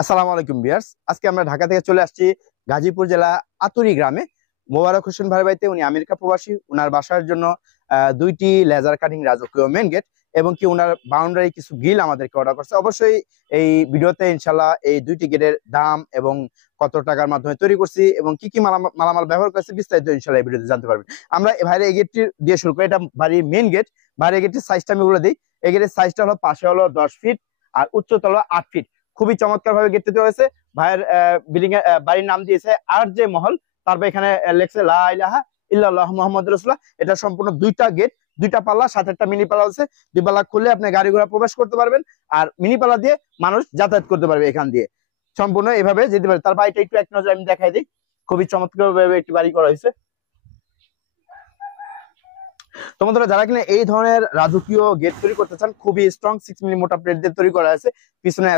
আসসালামু আলাইকুম ভিউয়ার্স, আজকে আমরা ঢাকা থেকে চলে আসছি গাজীপুর জেলা আতুরি গ্রামে। মোবারক হোসেন ভাইয়ের বাড়িতে। উনি আমেরিকা প্রবাসী। উনার বাসার জন্য দুইটি লেজার কাটিং রাজকীয় মেন গেট এবং কি উনার বাউন্ডারি কিছু গ্রিল আমাদেরকে অর্ডার করছে। অবশ্যই এই ভিডিওতে ইনশাল্লাহ এই দুইটি গেটের দাম এবং কত টাকার মাধ্যমে তৈরি করছি এবং কি কি মালামাল ব্যবহার করছে বিস্তারিত ইনশাল্লাহ এই ভিডিওতে জানতে পারবেন। আমরা ভাইয়ের এই গেটটি দিয়ে শুরু করি। এটা বাড়ির মেন গেট। ভাইয়ের গেটের সাইজটা আমি বলে দিই। এই গেটের সাইজটা হলো পাশে হলো 10 ফিট আর উচ্চতা হলো 8 ফিট। খুবই চমৎকার ভাবে গেট তৈরি হয়েছে। ভাইয়ের বিল্ডিং এর বাড়ির নাম দিয়েছে আর জে মহল। তারপর এখানে লেখছে লা ইলাহা ইল্লাল্লাহ মুহাম্মাদুর রাসূলুল্লাহ। এটা সম্পূর্ণ দুইটা গেট, দুইটা পাল্লা, সাথে একটা মিনি পাল্লা আছে। দুই পাল্লা খুললে আপনি গাড়ি ঘোড়া প্রবেশ করতে পারবেন আর মিনি পাল্লা দিয়ে মানুষ যাতায়াত করতে পারবে এখান দিয়ে। সম্পূর্ণ এভাবে যেতে পারে। তার বাড়িটা একটু এক নজর আমি দেখাই দিই। খুবই চমৎকার ভাবে একটি বাড়ি করা হয়েছে। তোমাদের যারা কিনা এই ধরনের রাজকীয় গেট তৈরি করতে চান, খুবই স্ট্রং 6 মিলি মোটা প্লেট দিয়ে তৈরি করা আছে। পিছনে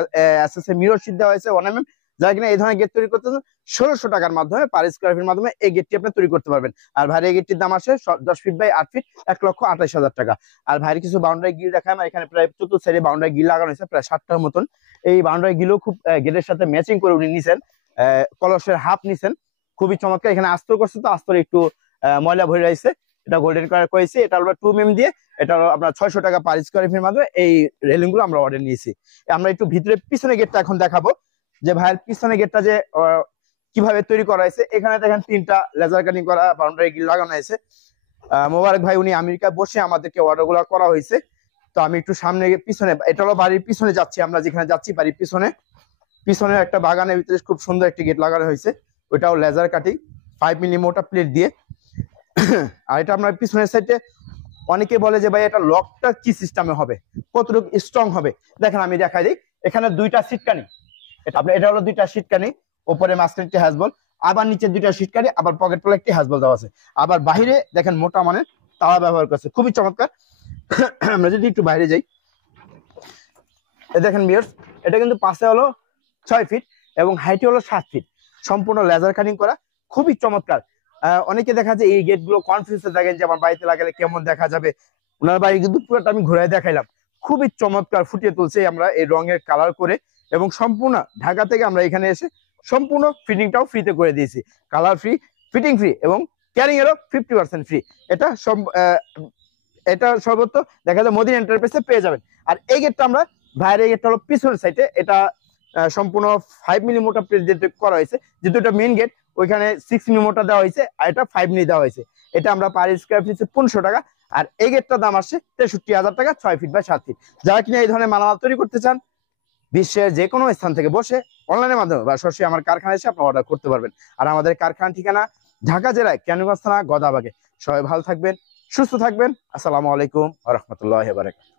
এসএসএ মিরর শীট দেওয়া হয়েছে 1 mm। যারা কিনা এই ধরনের গেট তৈরি করতে চান 1600 টাকার মাধ্যমে পার স্কয়ার ফিটের মাধ্যমে এই গেটটি আপনি তৈরি করতে পারবেন। আর ভাইয়ের এই গেটটির দাম আসে 10 ফিট বাই 8 ফিট, 1,28,000 টাকা। আর ভাইয়ের কিছু বাউন্ডারি গিল দেখায়। আমার এখানে প্রায় চতুর্থ সাইডে বাউন্ডারি গিল লাগানো হয়েছে প্রায় 60টার মতন। এই বাউন্ডারি গিলও খুব গেটের সাথে ম্যাচিং করে উনি নিছেন। কলসের হাফ নিছেন, খুবই চমৎকার। এখানে আস্তর করছে, তো আস্তর একটু ময়লা ভরে রয়েছে। এটা গোল্ডেন কালার করেছি। এটা হলো 2 mm দিয়ে। এটা হলো আপনার 600 টাকা পার স্কয়ার ফিটের মাধ্যমে এই রেলিং গুলো আমরা অর্ডার নিয়েছি। আমরা একটু ভিতরে পিছনে গেটটা এখন দেখাবো যে ভাইয়ের পিছনে গেটটা যে কিভাবে তৈরি করা হয়েছে। এখানে দেখেন 3টা লেজার কাটিং করা বাউন্ডারি গ্রিল লাগানো হয়েছে। মোবারক ভাই উনি আমেরিকা বসে আমাদেরকে অর্ডার গুলো করা হয়েছে। তো আমি একটু সামনে পিছনে, এটা হলো বাড়ির পিছনে যাচ্ছি। আমরা যেখানে যাচ্ছি বাড়ির পিছনে একটা বাগানের ভিতরে খুব সুন্দর একটি গেট লাগানো হয়েছে। ওইটাও লেজার কাটিং 5 মিলি মোটা প্লেট দিয়ে। আর এটা আপনার পিছনের সাইডে অনেকে বলে যে ভাই এটা লকটা কি সিস্টেমে হবে, কতটুকু স্ট্রং হবে। দেখেন আমি দেখাই দিই। এখানে দুইটা সিটকানি, এটা হলো দুইটা সিটকানি। উপরে মাঝখানে একটি হ্যাজবল, আবার নিচে দুইটা সিটকানি, আবার পকেট তলে একটি হ্যাজবল দেওয়া আছে। আবার বাইরে দেখেন মোটা মানে তালা ব্যবহার করছে, খুবই চমৎকার। আমরা যদি একটু বাইরে যাই, দেখেন ভিউয়ার্স, এটা কিন্তু পাশে হলো 6 ফিট এবং হাইটে হলো 7 ফিট। সম্পূর্ণ লেজার কাটিং করা, খুবই চমৎকার। অনেকে দেখা যায় এই গেট গুলো কনফিউজে থাকেন যে আমার বাড়িতে লাগালে কেমন দেখা যাবে। ওনার বাড়ি কিন্তু পুরোটা আমি ঘুরে দেখাইলাম, খুবই চমৎকার ফুটিয়ে তুলছে আমরা এই রঙের কালার করে। এবং সম্পূর্ণ ঢাকা থেকে আমরা এখানে এসে সম্পূর্ণ ফিটিংটাও ফ্রিতে করে দিয়েছি। কালার ফ্রি, ফিটিং ফ্রি এবং ক্যারিং এরও 50% ফ্রি। এটা এটা সর্বত্র দেখা যায় মদিনা এন্টারপ্রাইজে পেয়ে যাবেন। আর এই গেটটা আমরা ভাইয়ের এই গেটটা হলো পিছনের সাইডে। এটা সম্পূর্ণ 5 মিলি মোটা প্লেট দিয়ে করা হয়েছে। যেহেতু এটা মেইন গেট, ওইখানে 6 মিলি মোটা দেওয়া হয়েছে আর এটা 5 মিলি দেওয়া হয়েছে। এটা আমরা পার স্কয়ার ফিট 1500 টাকা। আর এই গেটটার দাম আসছে 63,000 টাকা, 6 ফিট বাই 7 ফিট। যারা কিনা এই ধরনের মালামাল তৈরি করতে চান, বিশ্বের যে কোনো স্থান থেকে বসে অনলাইনের মাধ্যমে বা সরাসরি আমার কারখানায় এসে আপনি অর্ডার করতে পারবেন। আর আমাদের কারখানার ঠিকানা ঢাকা জেলায় কেরানীগঞ্জ থানা গদাবাগে। সবাই ভালো থাকবেন, সুস্থ থাকবেন। আসসালামু আলাইকুম ওয়া রাহমাতুল্লাহি ওয়া বারাকাতুহু।